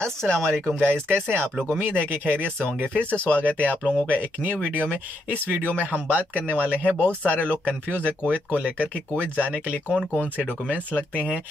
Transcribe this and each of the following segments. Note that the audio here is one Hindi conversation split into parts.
अस्सलाम वालेकुम गाइस, कैसे हैं आप लोग। उम्मीद है कि खैरियत से होंगे। फिर से स्वागत है आप लोगों का एक न्यू वीडियो में। इस वीडियो में हम बात करने वाले हैं, बहुत सारे लोग कंफ्यूज है कुवैत को लेकर कि कुवैत जाने के लिए कौन कौन से डॉक्यूमेंट्स लगते हैं,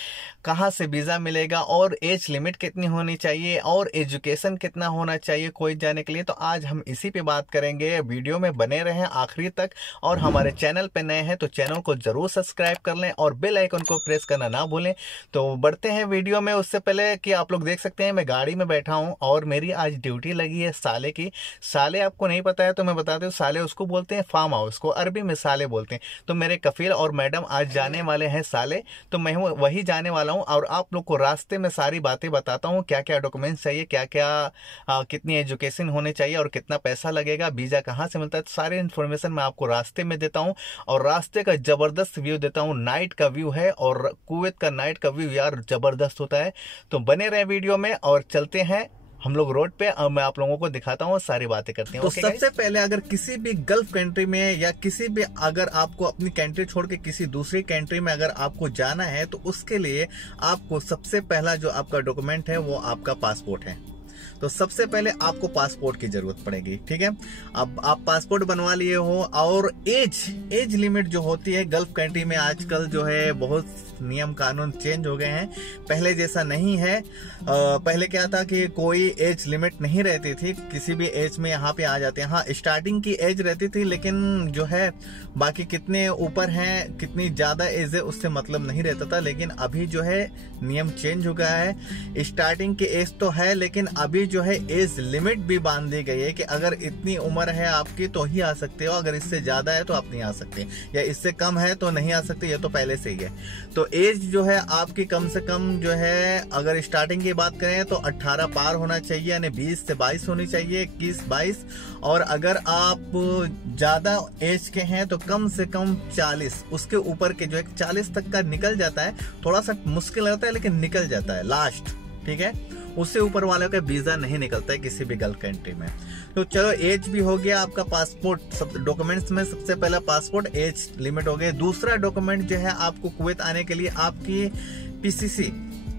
कहां से वीज़ा मिलेगा और एज लिमिट कितनी होनी चाहिए और एजुकेशन कितना होना चाहिए कुवैत जाने के लिए। तो आज हम इसी पे बात करेंगे। वीडियो में बने रहें आखिरी तक और हमारे चैनल पे नए हैं तो चैनल को जरूर सब्सक्राइब कर लें और बेल आइकन को प्रेस करना ना भूलें। तो बढ़ते हैं वीडियो में। उससे पहले कि आप लोग देख सकते हैं मैं गाड़ी में बैठा हूं और मेरी आज ड्यूटी लगी है साले की। साले आपको नहीं पता है तो मैं बता दूं, साले उसको बोलते हैं फार्म हाउस को, अरबी में साले बोलते हैं। तो मेरे कफील और मैडम आज जाने वाले हैं साले, तो मैं वही जाने वाला हूं और आप लोग को रास्ते में सारी बातें बताता हूं, क्या क्या डॉक्यूमेंट्स चाहिए, क्या क्या कितनी एजुकेशन होनी चाहिए और कितना पैसा लगेगा, वीजा कहाँ से मिलता है। तो सारी इन्फॉर्मेशन मैं आपको रास्ते में देता हूँ और रास्ते का जबरदस्त व्यू देता हूँ। नाइट का व्यू है और कुवैत का नाइट का व्यू यार जबरदस्त होता है। तो बने रहे वीडियो में और चलते हैं हम लोग रोड पे। अब मैं आप लोगों को दिखाता हूँ और सारी बातें करते हैं। तो सबसे पहले अगर किसी भी गल्फ कंट्री में या किसी भी अगर आपको अपनी कंट्री छोड़ के किसी दूसरी कंट्री में अगर आपको जाना है तो उसके लिए आपको सबसे पहला जो आपका डॉक्यूमेंट है वो आपका पासपोर्ट है। तो सबसे पहले आपको पासपोर्ट की जरूरत पड़ेगी, ठीक है। अब आप पासपोर्ट बनवा लिए हो और एज लिमिट जो होती है गल्फ कंट्री में आजकल जो है बहुत नियम कानून चेंज हो गए हैं, पहले जैसा नहीं है। पहले क्या था कि कोई एज लिमिट नहीं रहती थी, किसी भी एज में यहाँ पे आ जाते हैं। हाँ, स्टार्टिंग की एज रहती थी लेकिन जो है बाकी कितने ऊपर हैं कितनी ज्यादा एज है उससे मतलब नहीं रहता था। लेकिन अभी जो है नियम चेंज हो गया है। स्टार्टिंग की एज तो है लेकिन अभी जो है एज लिमिट भी बांध दी गई है कि अगर इतनी उम्र है आपकी तो ही आ सकते हो, अगर इससे ज्यादा है तो आप नहीं आ सकते, या इससे कम है तो नहीं आ सकते, ये तो पहले से ही है। तो एज जो है आपकी कम से कम जो है अगर स्टार्टिंग की बात करें तो 18 पार होना चाहिए, यानी 20 से 22 होनी चाहिए, 21 22। और अगर आप ज्यादा एज के हैं तो कम से कम 40, उसके ऊपर के जो है 40 तक का निकल जाता है। थोड़ा सा मुश्किल रहता है लेकिन निकल जाता है लास्ट, ठीक है। उससे ऊपर वालों का वीजा नहीं निकलता है किसी भी गल्फ कंट्री में। तो चलो एज भी हो गया आपका, पासपोर्ट सब डॉक्यूमेंट्स में सबसे पहला पासपोर्ट, एज लिमिट हो गया। दूसरा डॉक्यूमेंट जो है आपको कुवैत आने के लिए आपकी पीसीसी,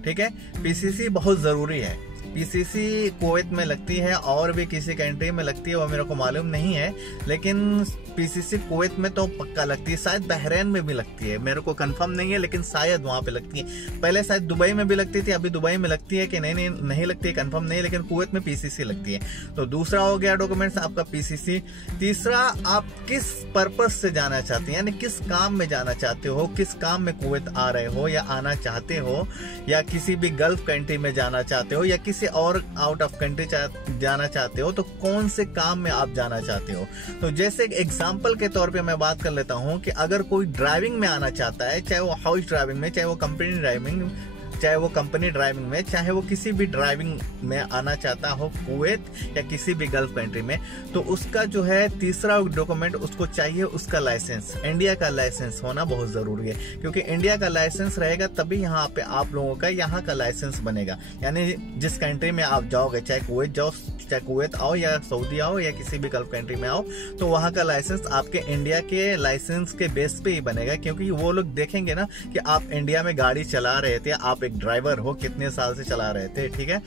ठीक है। पीसीसी बहुत जरूरी है। पीसीसी कुवैत में लगती है और भी किसी कंट्री में लगती है वो मेरे को मालूम नहीं है, लेकिन पीसीसी कुवैत में तो पक्का लगती है। शायद बहरीन में भी लगती है, मेरे को कंफर्म नहीं है लेकिन शायद वहां पे लगती है। पहले शायद दुबई में भी लगती थी, अभी दुबई में लगती है कि नहीं लगती है कंफर्म नहीं, लेकिन कुवैत में पीसीसी लगती है। तो दूसरा हो गया डॉक्यूमेंट्स आपका पीसीसी। तीसरा, आप किस पर्पज से जाना चाहते हैं, यानी किस काम में जाना चाहते हो, किस काम में कुवैत आ रहे हो या आना चाहते हो, या किसी भी गल्फ कंट्री में जाना चाहते हो या किसी और आउट ऑफ कंट्री जाना चाहते हो, तो कौन से काम में आप जाना चाहते हो। तो जैसे एग्जांपल के तौर पे मैं बात कर लेता हूं कि अगर कोई ड्राइविंग में आना चाहता है, चाहे वो हाउस ड्राइविंग में, चाहे वो कंपनी ड्राइविंग, चाहे वो कंपनी ड्राइविंग में, चाहे वो किसी भी ड्राइविंग में आना चाहता हो कुवैत या किसी भी गल्फ कंट्री में, तो उसका जो है तीसरा डॉक्यूमेंट उसको चाहिए उसका लाइसेंस। इंडिया का लाइसेंस होना बहुत जरूरी है, क्योंकि इंडिया का लाइसेंस रहेगा तभी यहाँ पे आप लोगों का यहाँ का लाइसेंस बनेगा। यानी जिस कंट्री में आप जाओगे, चाहे कुवैत जाओ, चाहे कुवैत आओ या सऊदी आओ या किसी भी गल्फ कंट्री में आओ, तो वहाँ का लाइसेंस आपके इंडिया के लाइसेंस के बेस पे ही बनेगा। क्योंकि वो लोग देखेंगे ना कि आप इंडिया में गाड़ी चला रहे थे, आप एक ड्राइवर हो, कितने साल से चला रहे थे, ठीक है।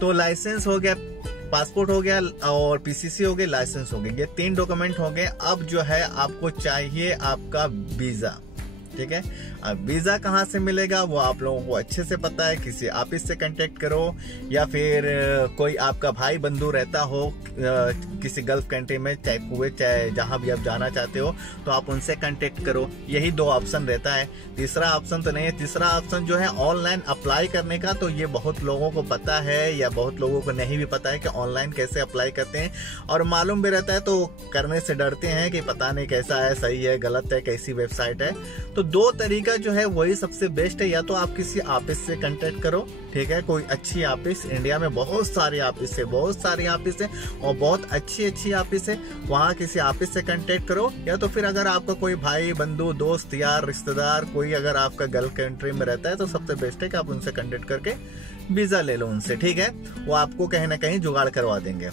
तो लाइसेंस हो गया, पासपोर्ट हो गया और पीसीसी हो गया, लाइसेंस हो गया, ये 3 डॉक्यूमेंट हो गए। अब जो है आपको चाहिए आपका वीजा, ठीक है। अब वीजा कहाँ से मिलेगा वो आप लोगों को अच्छे से पता है, किसी ऑफिस से कांटेक्ट करो या फिर कोई आपका भाई बंधु रहता हो किसी गल्फ कंट्री में, चाहे कुवैत चाहे जहां भी आप जाना चाहते हो, तो आप उनसे कांटेक्ट करो। यही 2 ऑप्शन रहता है, तीसरा ऑप्शन तो नहीं है। तीसरा ऑप्शन जो है ऑनलाइन अप्लाई करने का, तो ये बहुत लोगों को पता है या बहुत लोगों को नहीं भी पता है कि ऑनलाइन कैसे अप्लाई करते हैं, और मालूम भी रहता है तो करने से डरते हैं कि पता नहीं कैसा है, सही है गलत है, कैसी वेबसाइट है। तो 2 तरीका जो है वही सबसे बेस्ट है, या तो आप किसी ऑफिस से कांटेक्ट करो, ठीक है, कोई अच्छी ऑफिस, इंडिया में बहुत सारी ऑफिस है, बहुत सारी ऑफिस है और बहुत अच्छी ऑफिस है, वहाँ किसी ऑफिस से कांटेक्ट करो। या तो फिर अगर आपका कोई भाई बंधु दोस्त यार रिश्तेदार कोई अगर आपका गल्फ कंट्री में रहता है तो सबसे बेस्ट है कि आप उनसे कांटेक्ट करके वीजा ले लो उनसे, ठीक है। वो आपको कहीं ना कहीं जुगाड़ करवा देंगे।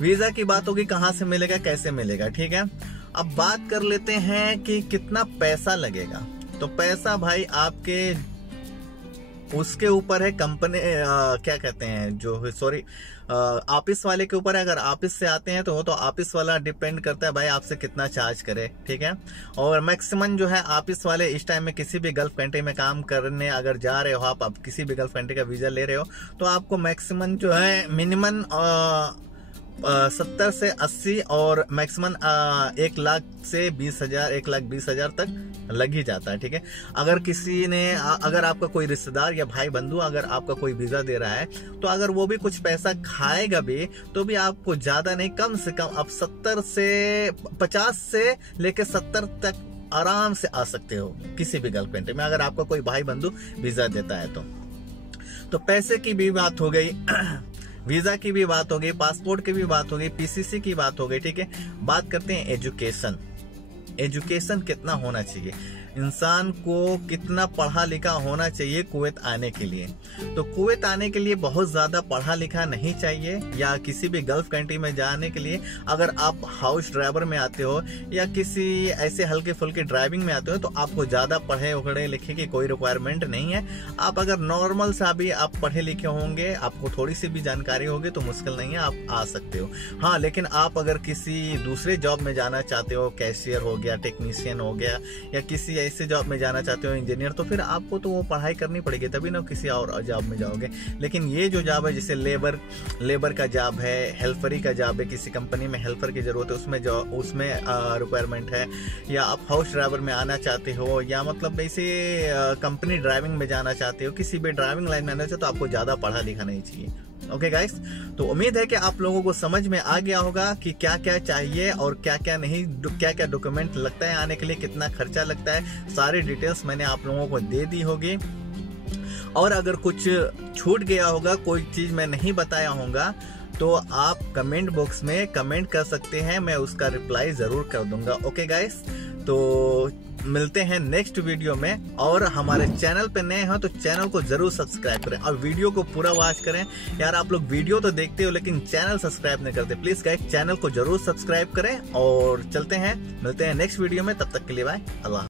वीजा की बात होगी कहाँ से मिलेगा कैसे मिलेगा, ठीक है। अब बात कर लेते हैं कि कितना पैसा लगेगा। तो पैसा भाई आपके उसके ऊपर है कंपनी, क्या कहते हैं जो, सॉरी, ऑफिस वाले के ऊपर है। अगर ऑफिस से आते हैं तो वो तो ऑफिस वाला डिपेंड करता है भाई आपसे कितना चार्ज करे, ठीक है। और मैक्सिमम जो है ऑफिस वाले इस टाइम में किसी भी गल्फ कंट्री में काम करने अगर जा रहे हो आप किसी भी गल्फ कंट्री का वीजा ले रहे हो तो आपको मैक्सिमम जो है मिनिमम 70 से 80 और मैक्सिमम 1 लाख से 20,000, 1,20,000 तक लग ही जाता है, ठीक है। अगर किसी ने, अगर आपका कोई रिश्तेदार या भाई बंधु अगर आपका कोई वीजा दे रहा है तो अगर वो भी कुछ पैसा खाएगा भी तो भी आपको ज्यादा नहीं, कम से कम आप 50 से लेके 70 तक आराम से आ सकते हो किसी भी गल्फ कंट्री में, अगर आपका कोई भाई बंधु वीजा देता है तो पैसे की भी बात हो गई, वीजा की भी बात हो गई, पासपोर्ट की भी बात हो गई, पीसीसी की बात हो गई, ठीक है। बात करते हैं एजुकेशन। एजुकेशन कितना होना चाहिए, इंसान को कितना पढ़ा लिखा होना चाहिए कुवैत आने के लिए। तो कुवैत आने के लिए बहुत ज्यादा पढ़ा लिखा नहीं चाहिए, या किसी भी गल्फ कंट्री में जाने के लिए अगर आप हाउस ड्राइवर में आते हो या किसी ऐसे हल्के फुल्के ड्राइविंग में आते हो तो आपको ज्यादा पढ़े लिखे की कोई रिक्वायरमेंट नहीं है। आप अगर नॉर्मल सा भी आप पढ़े लिखे होंगे, आपको थोड़ी सी भी जानकारी होगी तो मुश्किल नहीं है, आप आ सकते हो। हाँ, लेकिन आप अगर किसी दूसरे जॉब में जाना चाहते हो, कैशियर हो गया, टेक्नीशियन हो गया, या किसी ऐसे जॉब में जाना चाहते हो, इंजीनियर, तो फिर आपको तो वो पढ़ाई करनी पड़ेगी, तभी ना किसी और जॉब में जाओगे। लेकिन ये जो जॉब है जैसे लेबर का जॉब है, हेल्परी का जॉब है, किसी कंपनी में हेल्पर की जरूरत है, उसमें रिक्वायरमेंट है, या आप हाउस ड्राइवर में आना चाहते हो, या मतलब ऐसे कंपनी ड्राइविंग में जाना चाहते हो, किसी भी ड्राइविंग लाइन में आना चाहते हो तो आपको ज्यादा पढ़ा लिखा नहीं चाहिए। ओके गाइस, तो उम्मीद है कि आप लोगों को समझ में आ गया होगा कि क्या क्या चाहिए और क्या क्या नहीं, क्या क्या डॉक्यूमेंट लगता है आने के लिए, कितना खर्चा लगता है, सारी डिटेल्स मैंने आप लोगों को दे दी होगी। और अगर कुछ छूट गया होगा, कोई चीज मैं नहीं बताया होगा तो आप कमेंट बॉक्स में कमेंट कर सकते हैं, मैं उसका रिप्लाई जरूर कर दूंगा। ओके गाइस, तो मिलते हैं नेक्स्ट वीडियो में। और हमारे चैनल पे नए हो तो चैनल को जरूर सब्सक्राइब करें और वीडियो को पूरा वॉच करें। यार आप लोग वीडियो तो देखते हो लेकिन चैनल सब्सक्राइब नहीं करते, प्लीज गाइस चैनल को जरूर सब्सक्राइब करें। और चलते हैं, मिलते हैं नेक्स्ट वीडियो में, तब तक के लिए बाय, अल्लाह।